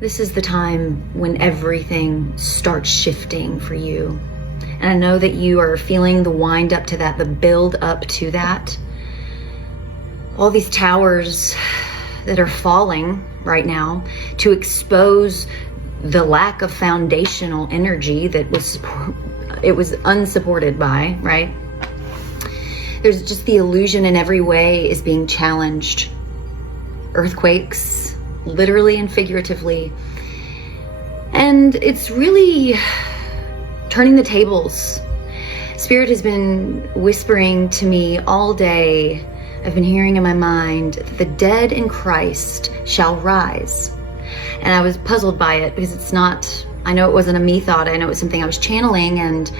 This is the time when everything starts shifting for you. And I know that you are feeling the wind up to that, the build up to that. All these towers that are falling right now to expose the lack of foundational energy that it was unsupported by, right? There's just the illusion in every way is being challenged. Earthquakes, literally and figuratively. And it's really turning the tables. Spirit has been whispering to me all day. I've been hearing in my mind, the dead in Christ shall rise. And I was puzzled by it because it's not, I know it wasn't a me thought, I know it was something I was channeling. And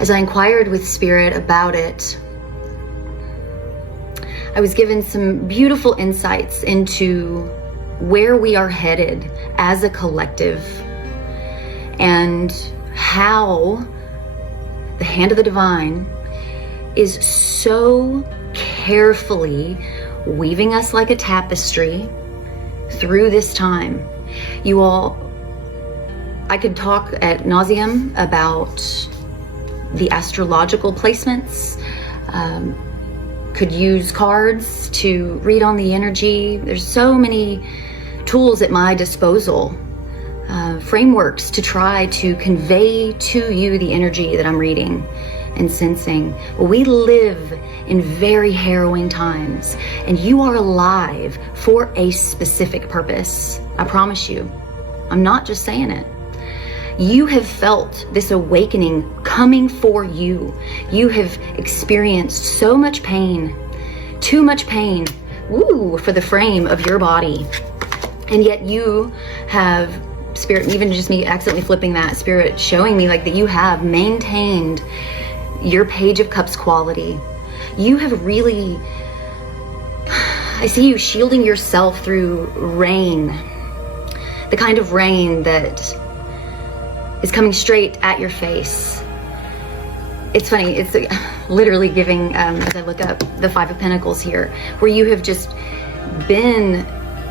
as I inquired with Spirit about it, I was given some beautiful insights into where we are headed as a collective and how the hand of the divine is so carefully weaving us like a tapestry through this time. You all, I could talk ad nauseum about the astrological placements, could use cards to read on the energy. There's so many tools at my disposal, frameworks to try to convey to you the energy that I'm reading and sensing. We live in very harrowing times, and you are alive for a specific purpose. I promise you. I'm not just saying it. You have felt this awakening coming for you. You have experienced so much pain, too much pain, for the frame of your body. And yet you have, Spirit, even just me accidentally flipping that, Spirit showing me like that you have maintained your Page of Cups quality. You have really, I see you shielding yourself through rain, the kind of rain that is coming straight at your face. It's funny, it's literally giving, as I look up the Five of Pentacles here, where you have just been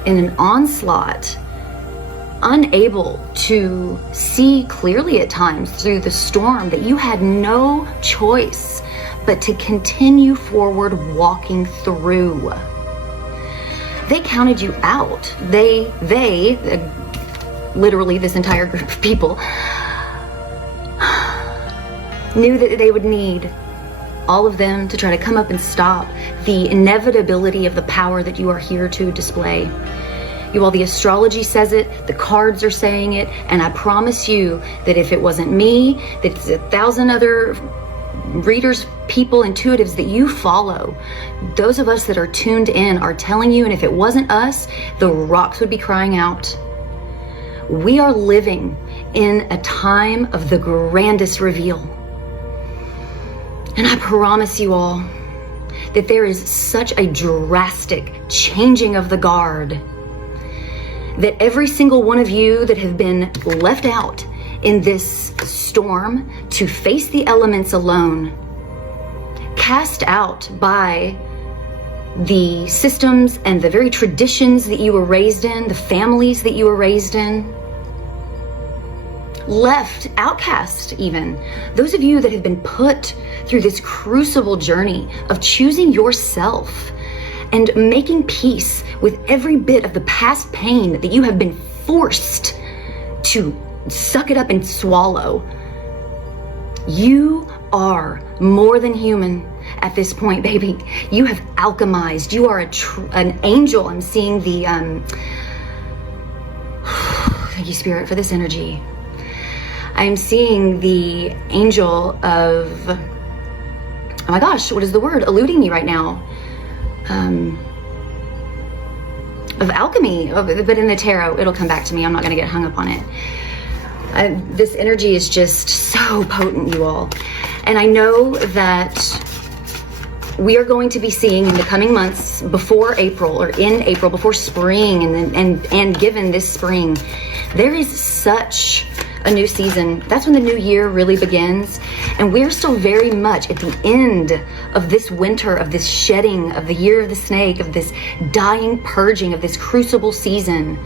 in an onslaught, unable to see clearly at times through the storm, that you had no choice but to continue forward walking through. They counted you out. They literally this entire group of people knew that they would need all of them to try to come up and stop the inevitability of the power that you are here to display. You all, the astrology says it, the cards are saying it, and I promise you that if it wasn't me, that it's 1,000 other readers, people, intuitives that you follow, those of us that are tuned in are telling you, and if it wasn't us, the rocks would be crying out. We are living in a time of the grandest reveal. And I promise you all that there is such a drastic changing of the guard that every single one of you that have been left out in this storm to face the elements alone, cast out by the systems and the very traditions that you were raised in, the families that you were raised in, left outcast even. Those of you that have been put through this crucible journey of choosing yourself and making peace with every bit of the past pain that you have been forced to suck it up and swallow. You are more than human at this point, baby. You have alchemized. You are an angel. I'm seeing the, thank you, Spirit, for this energy. I'm seeing the angel of, oh my gosh, what is the word eluding me right now? Of alchemy, but in the tarot, it'll come back to me. I'm not going to get hung up on it. This energy is just so potent, you all. And I know that we are going to be seeing in the coming months before April, or in April, before spring, and given this spring, there is such a new season. That's when the new year really begins. And we're still very much at the end of this winter, of this shedding, of the year of the snake, of this dying, purging, of this crucible season.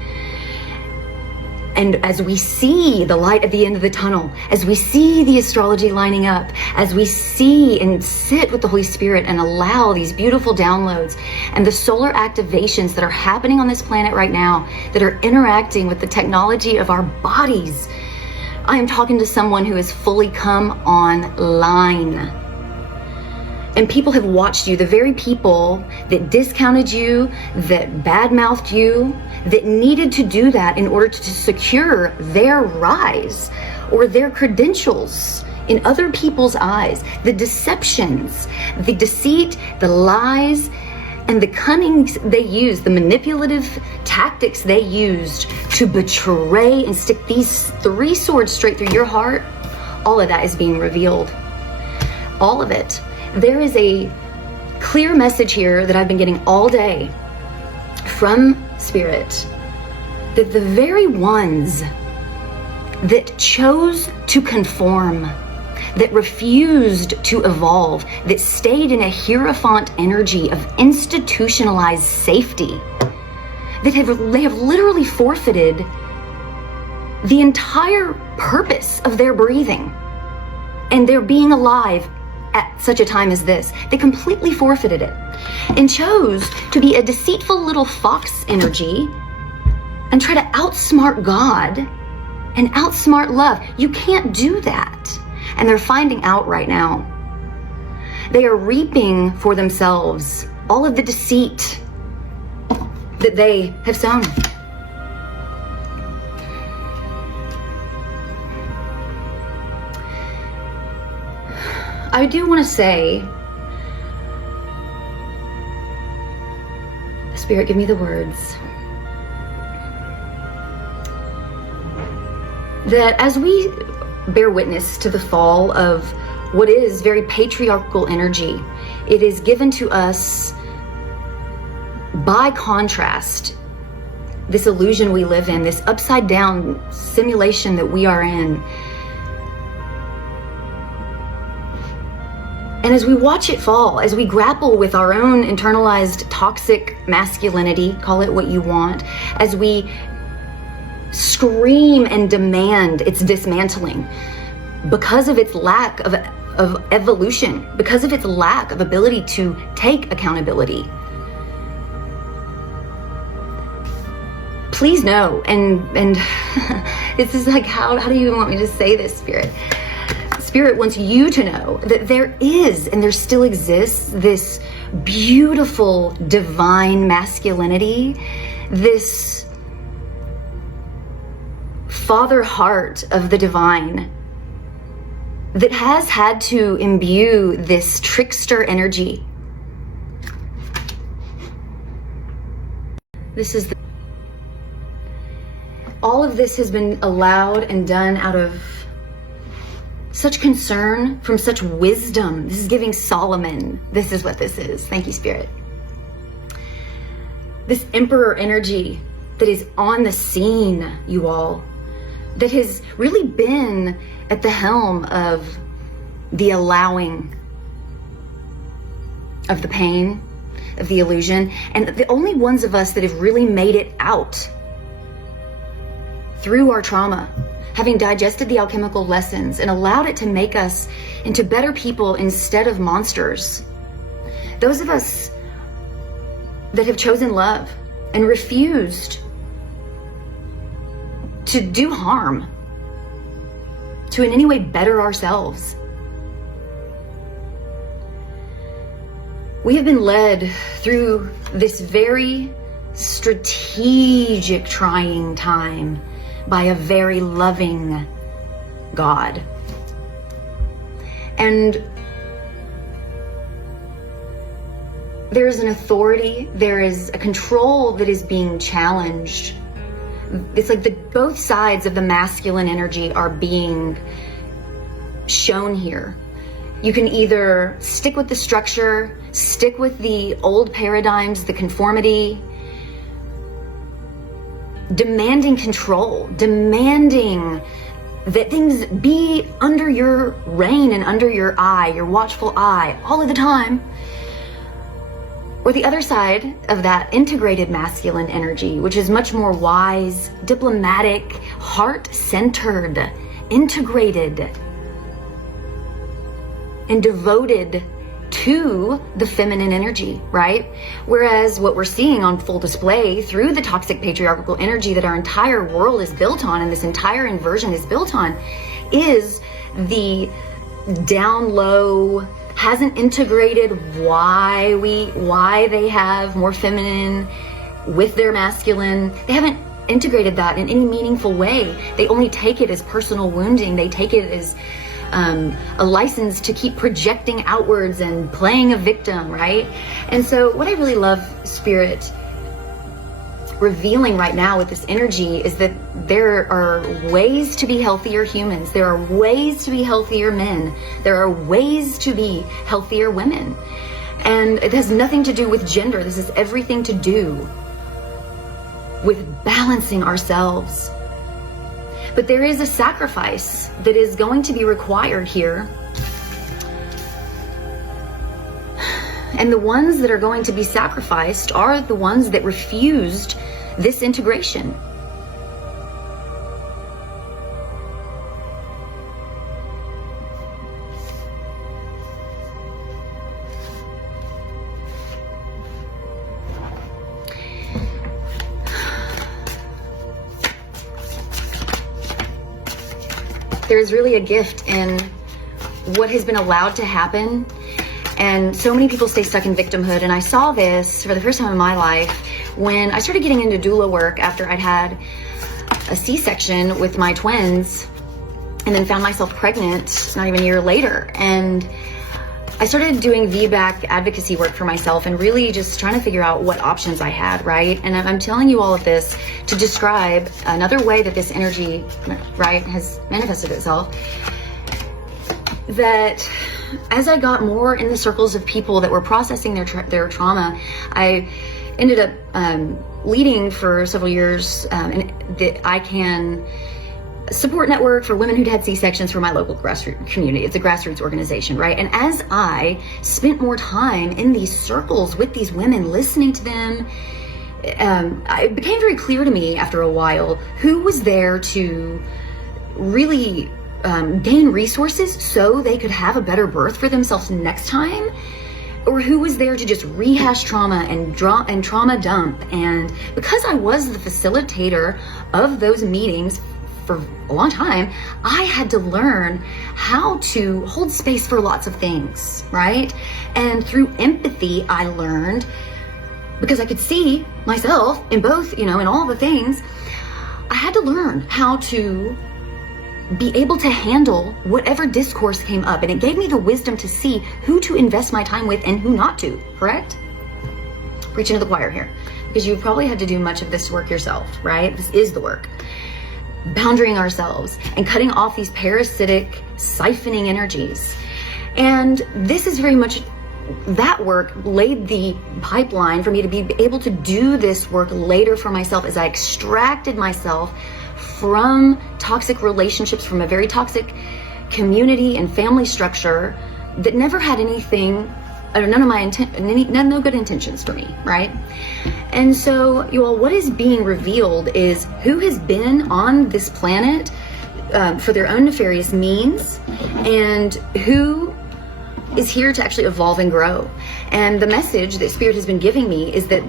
And as we see the light at the end of the tunnel, as we see the astrology lining up, as we see and sit with the Holy Spirit and allow these beautiful downloads and the solar activations that are happening on this planet right now, that are interacting with the technology of our bodies, I am talking to someone who has fully come online. And people have watched you, the very people that discounted you, that badmouthed you, that needed to do that in order to secure their rise or their credentials in other people's eyes. The deceptions, the deceit, the lies, and the cunning they used, the manipulative tactics they used to betray and stick these 3 swords straight through your heart, all of that is being revealed. All of it. There is a clear message here that I've been getting all day from Spirit, that the very ones that chose to conform, that refused to evolve, that stayed in a Hierophant energy of institutionalized safety, they have literally forfeited the entire purpose of their breathing and their being alive at such a time as this. They completely forfeited it and chose to be a deceitful little fox energy and try to outsmart God and outsmart love. You can't do that. And they're finding out right now. They are reaping for themselves all of the deceit that they have sown. I do want to say, Spirit, give me the words, that as we bear witness to the fall of what is very patriarchal energy, it is given to us by contrast, this illusion we live in, this upside down simulation that we are in. And as we watch it fall, as we grapple with our own internalized toxic masculinity, call it what you want, as we scream and demand its dismantling because of its lack of evolution, because of its lack of ability to take accountability. Please know, and this is like, how do you want me to say this, Spirit? Spirit wants you to know that there is, and there still exists, this beautiful divine masculinity, this father heart of the divine that has had to imbue this trickster energy. All of this has been allowed and done out of such concern, from such wisdom. This is giving Solomon. This is what this is. Thank you, Spirit. This emperor energy that is on the scene, you all, that has really been at the helm of the allowing of the pain, of the illusion, and the only ones of us that have really made it out through our trauma, having digested the alchemical lessons and allowed it to make us into better people instead of monsters. Those of us that have chosen love and refused to do harm, to in any way better ourselves. We have been led through this very strategic, trying time by a very loving God. And there is an authority, there is a control that is being challenged. It's like both sides of the masculine energy are being shown here. You can either stick with the structure, stick with the old paradigms, the conformity, demanding control, demanding that things be under your reign and under your eye, your watchful eye, all of the time. Or the other side of that integrated masculine energy, which is much more wise, diplomatic, heart-centered, integrated, and devoted to the feminine energy, right? Whereas what we're seeing on full display through the toxic patriarchal energy that our entire world is built on, and this entire inversion is built on, is the down low, hasn't integrated why they have more feminine with their masculine. They haven't integrated that in any meaningful way. They only take it as personal wounding. They take it as a license to keep projecting outwards and playing a victim, right? And so what I really love Spirit revealing right now with this energy is that there are ways to be healthier humans. There are ways to be healthier men. There are ways to be healthier women. And it has nothing to do with gender. This has everything to do with balancing ourselves. But there is a sacrifice that is going to be required here. And the ones that are going to be sacrificed are the ones that refused this integration. There's really a gift in what has been allowed to happen. And so many people stay stuck in victimhood. And I saw this for the first time in my life when I started getting into doula work after I'd had a C-section with my twins and then found myself pregnant not even a year later. And I started doing VBAC advocacy work for myself and really just trying to figure out what options I had, right? And I'm telling you all of this to describe another way that this energy, right, has manifested itself. That as I got more in the circles of people that were processing their trauma, I ended up leading for several years the ICAN support network for women who'd had C-sections for my local grassroots community. It's a grassroots organization, right? And as I spent more time in these circles with these women, listening to them, it became very clear to me after a while who was there to really gain resources so they could have a better birth for themselves next time, or who was there to just rehash trauma and trauma dump. And because I was the facilitator of those meetings for a long time, I had to learn how to hold space for lots of things, right? And through empathy, I learned, because I could see myself in both, in all the things, I had to learn how to be able to handle whatever discourse came up. And it gave me the wisdom to see who to invest my time with and who not to, correct? Preaching to the choir here, because you've probably had to do much of this work yourself, right? This is the work. Boundarying ourselves and cutting off these parasitic, siphoning energies. And this is very much, that work laid the pipeline for me to be able to do this work later for myself as I extracted myself from toxic relationships, from a very toxic community and family structure that never had anything, or no good intentions for me, right? And so, you all, what is being revealed is who has been on this planet for their own nefarious means, and who is here to actually evolve and grow. And the message that Spirit has been giving me is that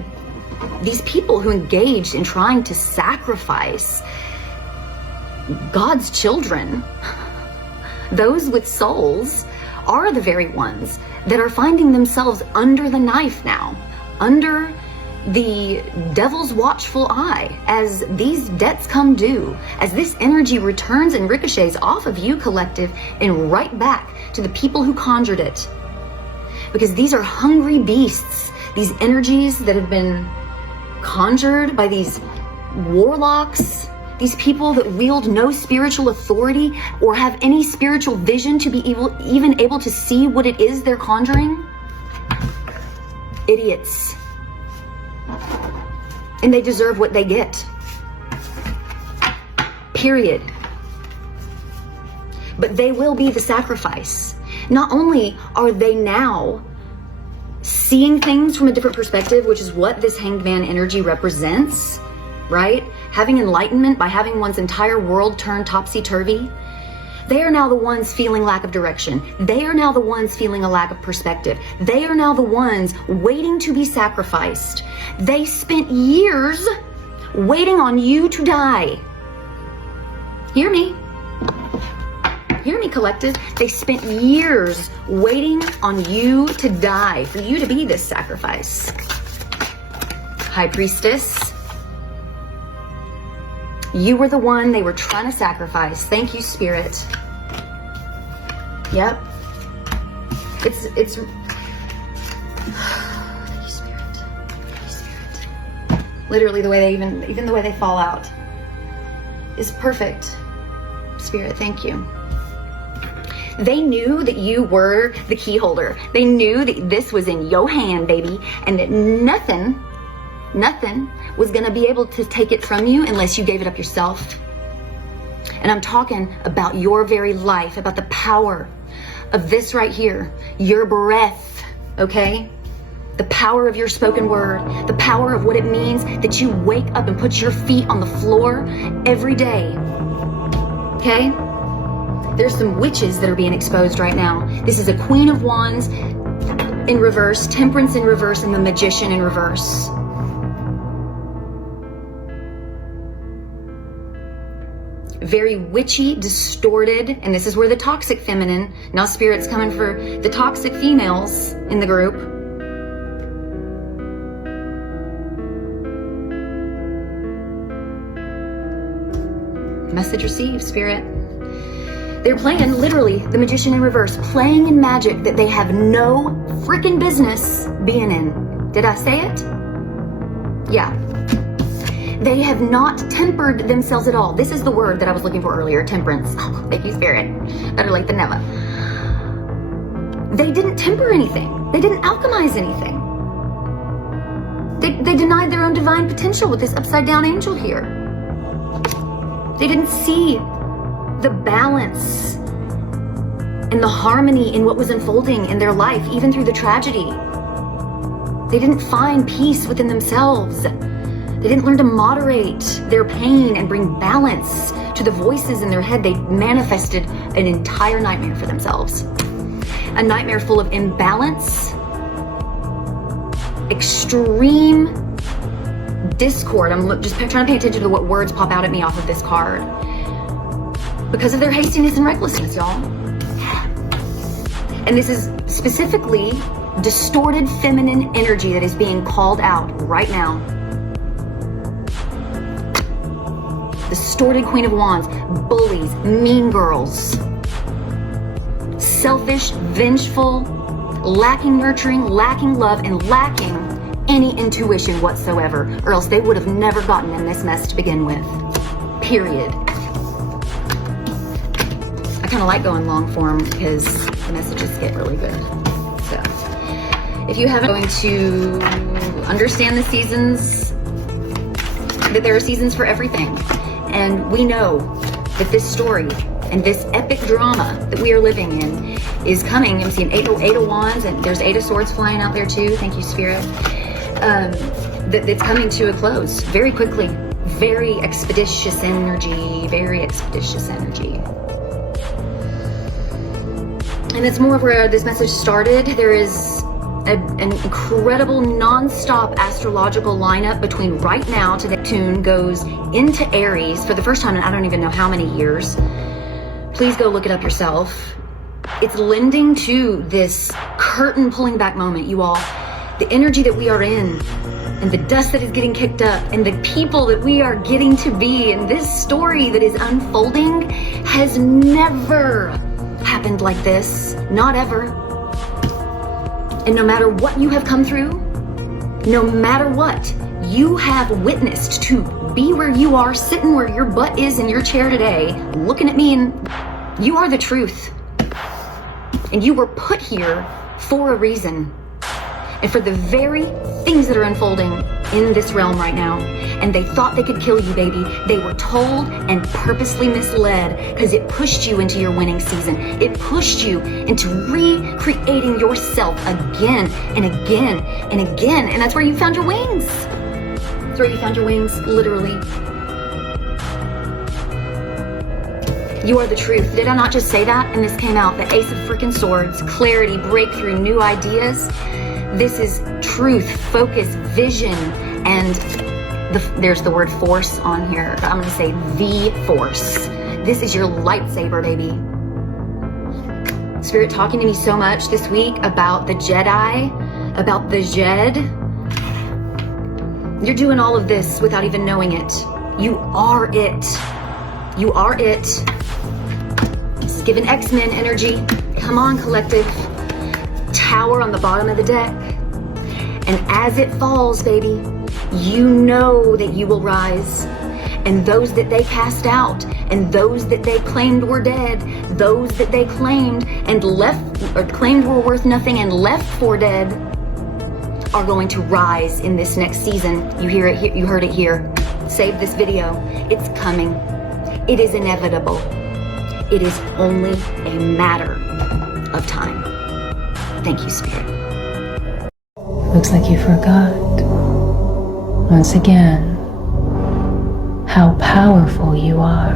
these people who engaged in trying to sacrifice God's children, those with souls, are the very ones that are finding themselves under the knife now, under the devil's watchful eye, as these debts come due, as this energy returns and ricochets off of you, collective, and right back to the people who conjured it. Because these are hungry beasts, these energies that have been conjured by these warlocks, these people that wield no spiritual authority or have any spiritual vision to be even able to see what it is they're conjuring. Idiots. And they deserve what they get. Period. But they will be the sacrifice. Not only are they now seeing things from a different perspective, which is what this Hanged Man energy represents, right? Having enlightenment by having one's entire world turned topsy-turvy. They are now the ones feeling lack of direction. They are now the ones feeling a lack of perspective. They are now the ones waiting to be sacrificed. They spent years waiting on you to die. Hear me. Hear me, collective. They spent years waiting on you to die, for you to be this sacrifice. High Priestess, you were the one they were trying to sacrifice. Thank you, Spirit. Yep. It's Thank you, Spirit. Thank you, Spirit. Literally the way they even the way they fall out is perfect. Spirit, thank you. They knew that you were the key holder. They knew that this was in your hand, baby, and that nothing was gonna be able to take it from you unless you gave it up yourself. And I'm talking about your very life, about the power of this right here, your breath, okay? The power of your spoken word, the power of what it means that you wake up and put your feet on the floor every day, okay? There's some witches that are being exposed right now. This is a Queen of Wands in reverse, Temperance in reverse, and the Magician in reverse. Very witchy, distorted, and this is where the toxic feminine, now Spirit's coming for the toxic females in the group. Message received, Spirit. They're playing, literally, the Magician in reverse, playing in magic that they have no freaking business being in. Did I say it? Yeah. They have not tempered themselves at all. This is the word that I was looking for earlier, temperance. Oh, thank you, Spirit. Better late than never. They didn't temper anything. They didn't alchemize anything. They denied their own divine potential with this upside down angel here. They didn't see the balance and the harmony in what was unfolding in their life, even through the tragedy. They didn't find peace within themselves. They didn't learn to moderate their pain and bring balance to the voices in their head. They manifested an entire nightmare for themselves. A nightmare full of imbalance, extreme discord. I'm just trying to pay attention to what words pop out at me off of this card. Because of their hastiness and recklessness, y'all. And this is specifically distorted feminine energy that is being called out right now. Distorted Queen of Wands, bullies, mean girls, selfish, vengeful, lacking nurturing, lacking love, and lacking any intuition whatsoever, or else they would have never gotten in this mess to begin with. Period. I kind of like going long form because the messages get really good. So, if you haven't going to understand the seasons, that there are seasons for everything. And we know that this story and this epic drama that we are living in is coming. I'm seeing eight of Wands, and there's 8 of Swords flying out there too. Thank you, Spirit. That it's coming to a close very quickly. Very expeditious energy. Very expeditious energy. And that's more of where this message started. There is an incredible non-stop astrological lineup between right now to the tune goes into Aries for the first time in I don't even know how many years. Please go look it up yourself. It's lending to this curtain pulling back moment, you all. The energy that we are in and the dust that is getting kicked up and the people that we are getting to be and this story that is unfolding has never happened like this. Not ever. And no matter what you have come through, no matter what you have witnessed to be where you are, sitting where your butt is in your chair today, looking at me, and you are the truth. And you were put here for a reason. And for the very things that are unfolding in this realm right now. and they thought they could kill you, baby. They were told and purposely misled because it pushed you into your winning season. It pushed you into recreating yourself again and again and again. And that's where you found your wings. That's where you found your wings, literally. You are the truth. Did I not just say that? And this came out. The Ace of freaking Swords, clarity, breakthrough, new ideas. This is truth, focus, vision, and there's the word force on here. I'm going to say the force. This is your lightsaber, baby. Spirit talking to me so much this week about the Jedi, about the Jed. You're doing all of this without even knowing it. You are it. You are it. This is giving X-Men energy. Come on, collective. Tower on the bottom of the deck. And as it falls, baby, you know that you will rise. And those that they cast out, and those that they claimed were dead, those that they claimed and left, or claimed were worth nothing and left for dead, are going to rise in this next season. You hear it here, you heard it here. Save this video. It's coming. It is inevitable. It is only a matter of time. Thank you, Spirit. Looks like you forgot, once again, how powerful you are.